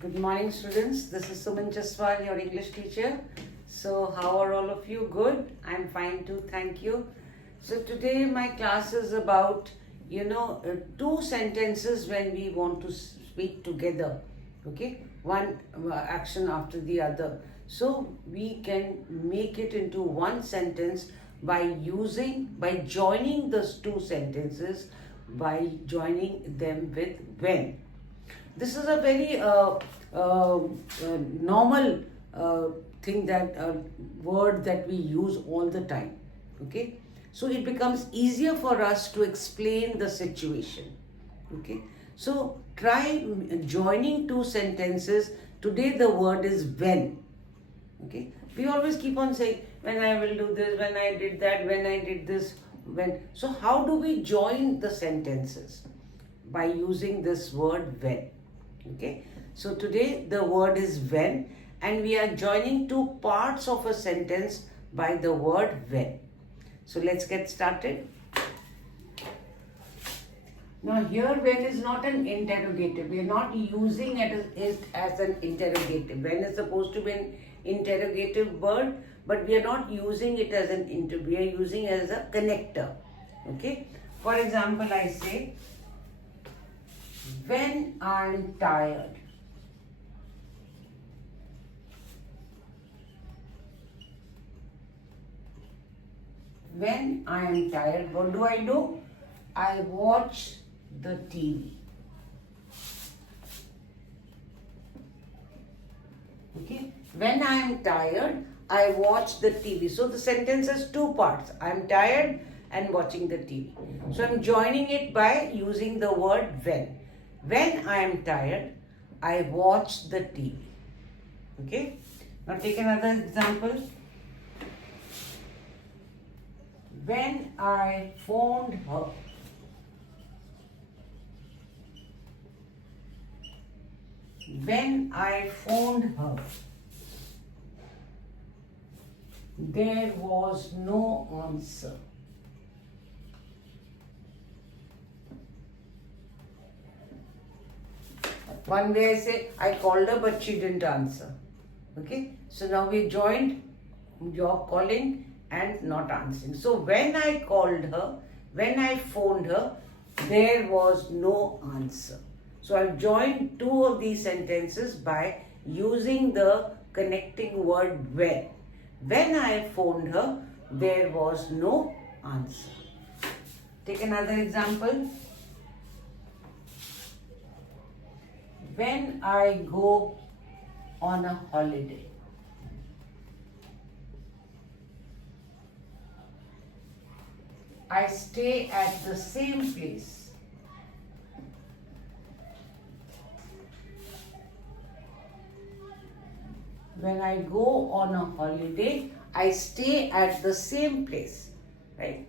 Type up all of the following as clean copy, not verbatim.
Good morning, students. This is Sumanchaswal, your English teacher. So, how are all of you? Good? I'm fine too, thank you. So, today my class is about, two sentences when we want to speak together. Okay? One action after the other. So, we can make it into one sentence by joining those two sentences, by joining them with when. This is a very normal thing, that word that we use all the time. Okay, so it becomes easier for us to explain the situation. Okay, so try joining two sentences. Today the word is when. Okay, we always keep on saying when I will do this, when I did that, when I did this, when. So how do we join the sentences? By using this word when. Okay, so today the word is when, and we are joining two parts of a sentence by the word when. So let's get started. Now here when is not an interrogative. We are not using it as an interrogative. When is supposed to be an interrogative word, but we are not using it as an we are using it as a connector. Okay, for example, I say, when I'm tired. When I am tired, what do? I watch the TV. Okay? When I am tired, I watch the TV. So the sentence has two parts. I am tired and watching the TV. So I am joining it by using the word when. When I am tired, I watch the TV. Okay? Now take another example. When I phoned her. When I phoned her, there was no answer. One way I say, I called her but she didn't answer. Okay, so now we joined your calling and not answering. So when I called her, when I phoned her, there was no answer. So I've joined two of these sentences by using the connecting word when. When I phoned her, there was no answer. Take another example. When I go on a holiday. I stay at the same place. When I go on a holiday, I stay at the same place. Right?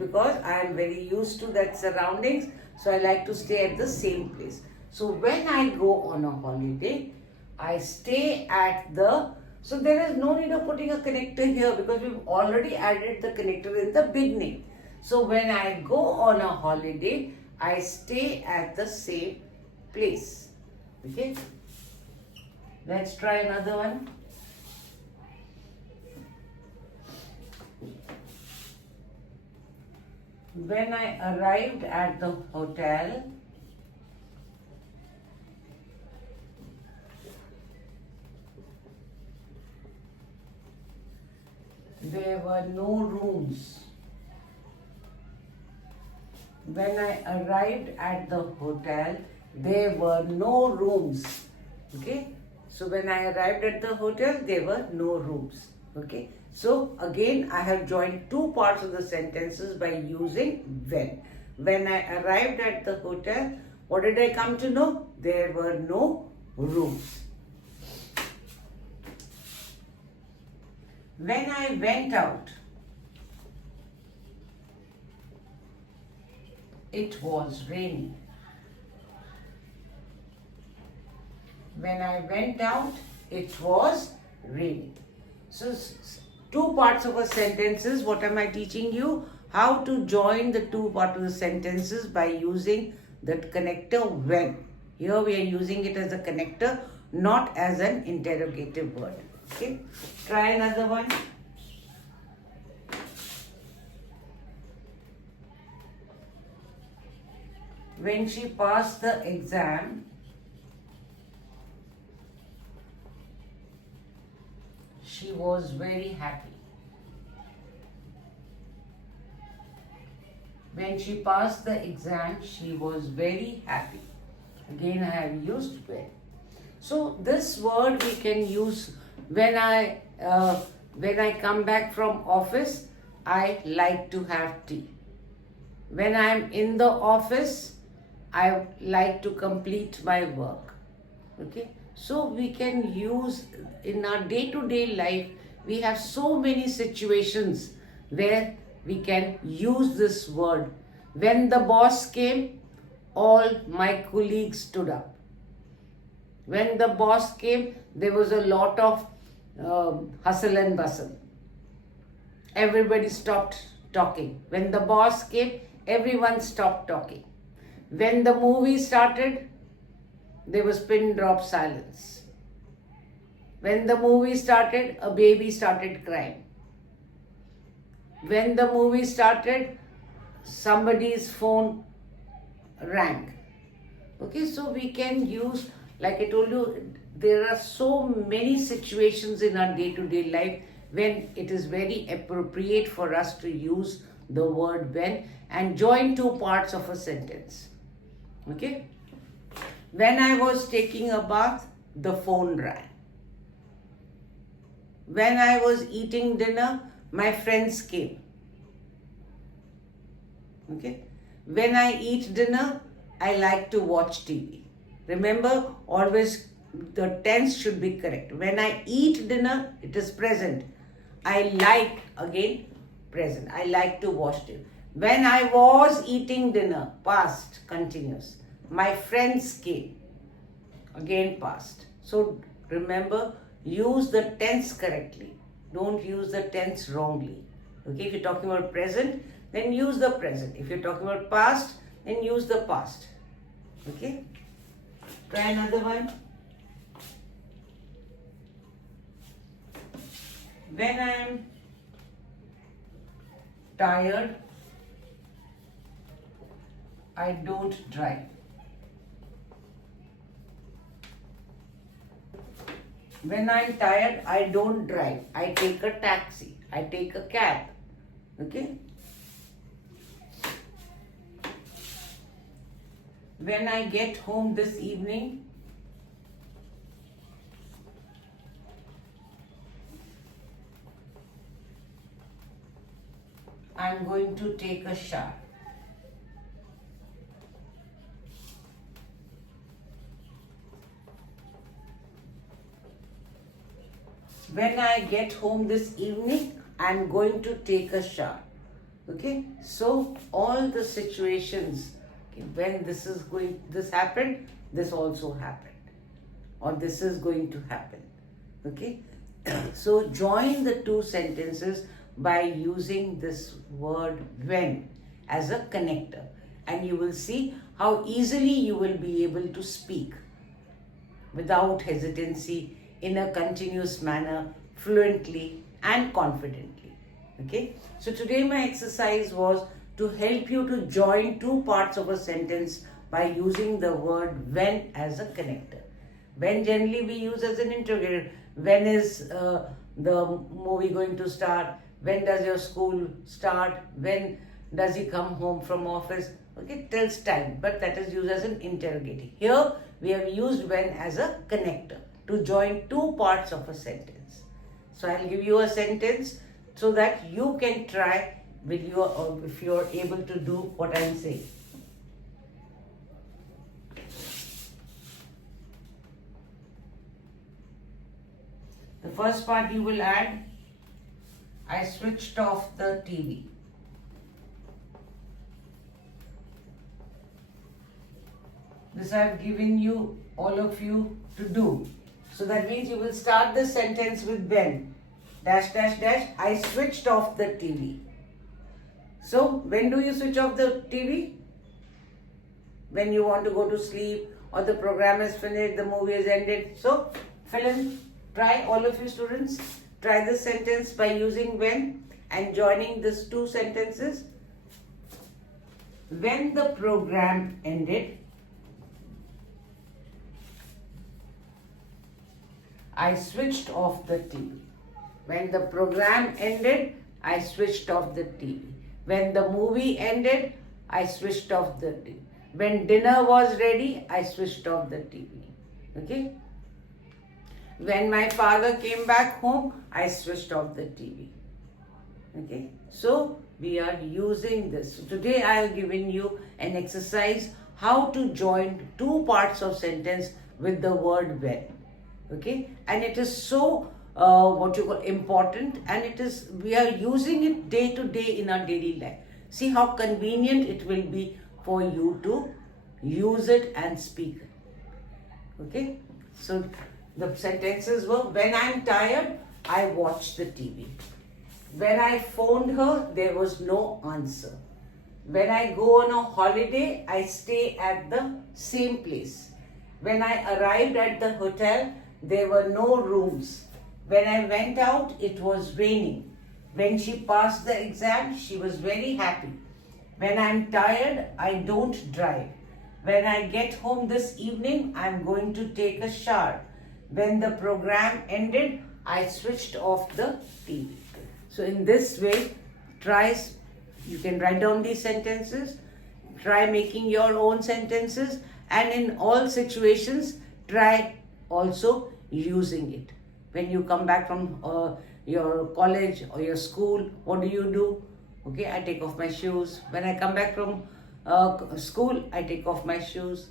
Because I am very used to that surroundings, so I like to stay at the same place. So when I go on a holiday, I stay at the... So there is no need of putting a connector here because we've already added the connector in the beginning. So when I go on a holiday, I stay at the same place. Okay? Let's try another one. When I arrived at the hotel, there were no rooms. When I arrived at the hotel, there were no rooms. Okay? So when I arrived at the hotel, there were no rooms. Okay? So again, I have joined two parts of the sentences by using when. When I arrived at the hotel, what did I come to know? There were no rooms. When I went out, it was raining. When I went out, it was raining. So, two parts of a sentences. What am I teaching you? How to join the two parts of the sentences by using that connector when. Here we are using it as a connector, not as an interrogative word. Okay, try another one. When she passed the exam, she was very happy. When she passed the exam, she was very happy. Again, I have used when. So this word we can use when I come back from office. I like to have tea. When I am in the office, I like to complete my work. Okay, so we can use in our day-to-day life. We have so many situations where we can use this word. When the boss came, all my colleagues stood up. When the boss came, there was a lot of hustle and bustle. Everybody stopped talking. When the boss came, everyone stopped talking. When the movie started, there was pin drop silence. When the movie started, a baby started crying. When the movie started, somebody's phone rang. Okay, so we can use, like I told you, there are so many situations in our day-to-day life when it is very appropriate for us to use the word when and join two parts of a sentence. Okay? When I was taking a bath, the phone rang. When I was eating dinner, my friends came. Okay? When I eat dinner, I like to watch TV. Remember, always the tense should be correct. When I eat dinner, it is present. I like, again, present. I like to watch TV. When I was eating dinner, past, continuous. My friends came, again past. So remember, use the tense correctly. Don't use the tense wrongly. Okay, if you're talking about present, then use the present. If you're talking about past, then use the past. Okay, try another one. When I am tired, I don't drive. When I'm tired, I don't drive. I take a taxi. I take a cab. Okay? When I get home this evening, I'm going to take a shower. When I get home this evening, I'm going to take a shower. Okay, so all the situations, okay, when this happened, this also happened, or this is going to happen. Okay, so join the two sentences by using this word when as a connector, and you will see how easily you will be able to speak without hesitancy, in a continuous manner, fluently and confidently. Okay, so today my exercise was to help you to join two parts of a sentence by using the word when as a connector. When generally we use as an interrogator. When is the movie going to start? When does your school start? When does he come home from office? Okay, it tells time, but that is used as an interrogative. Here we have used when as a connector to join two parts of a sentence. So I'll give you a sentence so that you can try with your, if you're able to do what I'm saying. The first part you will add, I switched off the TV. This I have given you, all of you, to do. So that means you will start the sentence with when. Dash, dash, dash, I switched off the TV. So, when do you switch off the TV? When you want to go to sleep, or the program is finished, the movie is ended. So fill in, try, all of you students, try this sentence by using when and joining these two sentences. When the program ended, I switched off the TV. When the program ended, I switched off the TV. When the movie ended, I switched off the TV. When dinner was ready, I switched off the TV. Okay? When my father came back home, I switched off the TV. Okay? So, we are using this. So today I have given you an exercise how to join two parts of sentence with the word when. Okay? And it is so important, and we are using it day to day in our daily life. See how convenient it will be for you to use it and speak it. Okay? So the sentences were, when I'm tired, I watch the TV. When I phoned her, there was no answer. When I go on a holiday, I stay at the same place. When I arrived at the hotel, there were no rooms. When I went out, it was raining. When she passed the exam, she was very happy. When I'm tired, I don't drive. When I get home this evening, I'm going to take a shower. When the program ended, I switched off the TV. So in this way, you can write down these sentences, try making your own sentences, and in all situations, try also using it. When you come back from your college or your school, what do? Okay, I take off my shoes. When I come back from school, I take off my shoes.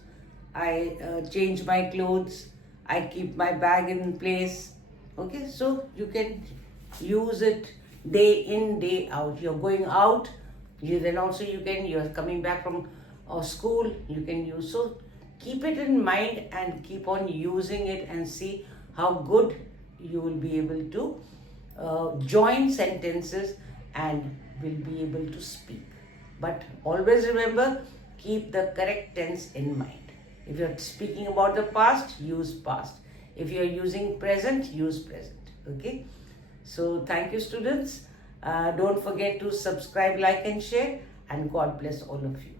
I change my clothes. I keep my bag in place. Okay, so you can use it day in, day out. You're going out, you're coming back from school, you can use. So keep it in mind and keep on using it and see how good you will be able to join sentences and will be able to speak. But always remember, keep the correct tense in mind. If you're speaking about the past, use past. If you're using present, use present. Okay? So thank you, students. Don't forget to subscribe, like and share, and God bless all of you.